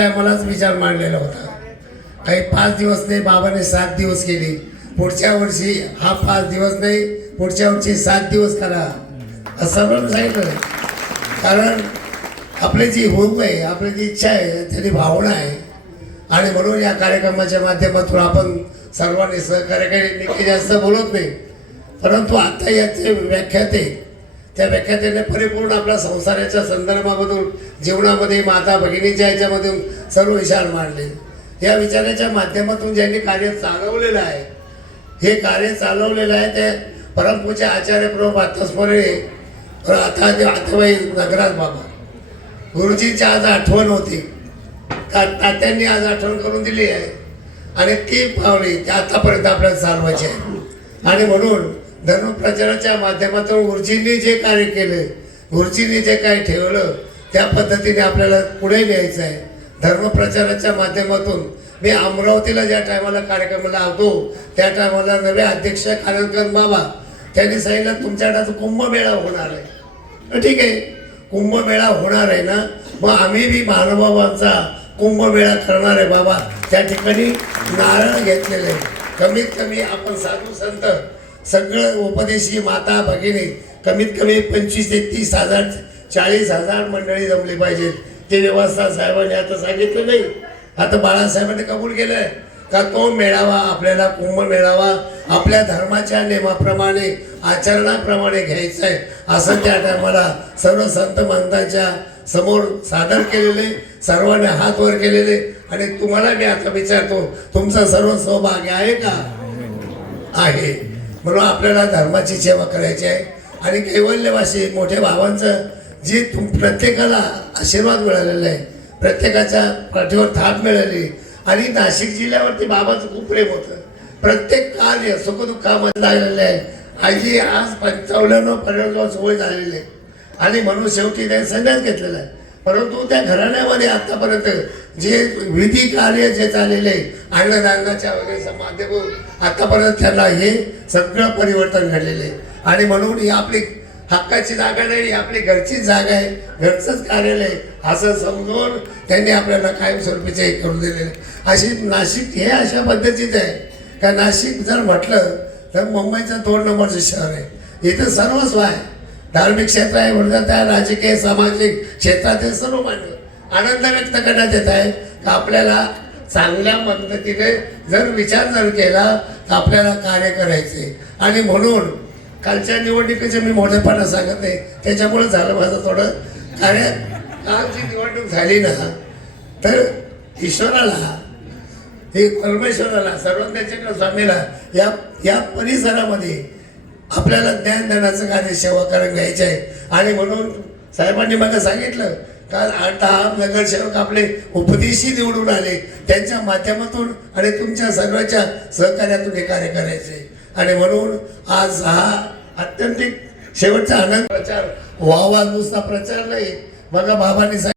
टायमालाच विचार मांडलेला होता. काही पाच दिवस नाही बाबाने सात दिवस केले. पुढच्या वर्षी हा पाच दिवस नाही पुढच्या वर्षी सात दिवस करा. असं पण सांगितलं. कारण आपली जी होम आहे आपली जी इच्छा आहे त्याची भावना आहे. आणि म्हणून या कार्यक्रमाच्या माध्यमातून आपण सर्वांनी सहकार्य केले मी काही जास्त बोलत नाही. परंतु आता याचे व्याख्याते त्या व्याख्यात्याने परिपूर्ण आपल्या संसाराच्या संदर्भामधून जीवनामध्ये माता भगिनीच्या याच्यामधून सर्व विचार मांडले. या विचाराच्या माध्यमातून ज्यांनी कार्य चालवलेलं आहे हे कार्य चालवलेलं आहे ते परमपूज्य आचार्य प्रभू आत्मस्मरणे आता आताबाई नगराज बाबा. गुरुजींची आज आठवण होती. ता तात्यांनी आज आठवण करून दिली आहे. आणि ती पावली ती आतापर्यंत आपल्याला चालवायची आहे. आणि म्हणून धर्मप्रचाराच्या माध्यमातून गुरुजींनी जे कार्य केले गुरुजींनी जे काही ठेवलं त्या पद्धतीने आपल्याला पुढे न्यायचं आहे. धर्मप्रचाराच्या माध्यमातून मी अमरावतीला ज्या टायमाला कार्यक्रमाला आलतो त्या टायमाला नवे अध्यक्ष खानोलकर बाबा त्यांनी सांगितलं तुमच्याकडे कुंभमेळा होणार आहे. ठीक आहे कुंभमेळा होणार आहे ना? मग आम्ही बी महानुभावांचा कुंभमेळा करणार आहे बाबा. त्या ठिकाणी नारळ घेतलेले. आहे कमीत कमी आपण साधू संत सगळं उपदेशी माता भगिनी कमीत कमी पंचवीस ते तीस हजार चाळीस हजार मंडळी जमली पाहिजेत. ते व्यवस्था साहेबांनी आता सांगितलं नाही. आता बाळासाहेबांनी कबूल केलंय. का तो मेळावा आपल्याला कुंभ मेळावा आपल्या धर्माच्या नियमाप्रमाणे आचरणाप्रमाणे घ्यायचं आहे असं त्या टायमाला सर्व संत महंतांच्या समोर सादर केलेले सर्वांनी हात वर केलेले. आणि तुम्हाला मी आता विचारतो तुमचा सर्व सौभाग्य आहे का? आहे. म्हणून आपल्याला धर्माची सेवा करायची आहे. आणि कैवल्यवासी मोठ्या भावांचं जी तुम प्रत्येकाला आशीर्वाद मिळालेला आहे प्रत्येकाच्या पाठीवर थाप मिळाली. आणि नाशिक जिल्ह्यावरती बाबाचं खूप प्रेम होतं. प्रत्येक कार्य सुखदुःखामध्ये लागलेलं आहे. आजी आज पंचावन्न पर्यंत सोय झालेली आहे. आणि म्हणून शेवटी त्याने संन्यास घेतलेला आहे. परंतु त्या घराण्यामध्ये आतापर्यंत जे विधी कार्य जे चाललेले आहे अन्नदानाच्या वगैरे माध्यमातून आतापर्यंत त्यांना हे सगळं परिवर्तन घडलेलं आहे. आणि म्हणून ही आपली हक्काची जागा नाही ही आपली घरचीच जागा आहे घरचंच कार्यालय असं समजून त्यांनी आपल्याला कायमस्वरूपीचे हे करून दिलेले अशी नाशिक हे अशा पद्धतीचं आहे. का नाशिक जर म्हटलं तर मुंबईचं दोन नंबरचं शहर आहे. इथं सर्वस्व आहे धार्मिक क्षेत्र आहे म्हणतात त्या राजकीय सामाजिक क्षेत्रातील सर्व मान्य. आनंद व्यक्त करण्यात येत आहे. का आपल्याला चांगल्या पद्धतीने जर विचार जर केला तर आपल्याला कार्य करायचे. आणि म्हणून कालच्या निवडणुकीचे मी मोठेपणा सांगत नाही. त्याच्यामुळे झालं माझं थोडं कार्य. काल जी निवडणूक झाली ना तर ईश्वराला हे परमेश्वराला सर्वज्ञाच्या स्वामीला या या परिसरामध्ये आपल्याला ज्ञानदानाचं कार्य सेवा करून घ्यायचं आहे. आणि म्हणून साहेबांनी मला सांगितलं काल आठ दहा नगरसेवक आपले उपदेशी निवडून आले. त्यांच्या माध्यमातून आणि तुमच्या सर्वांच्या सहकार्यातून हे कार्य करायचे आणि म्हणून आज हा अत्यंतिक शेवटचा आनंद प्रचार व्हावा नुसता प्रचार नाही. मग बाबांनी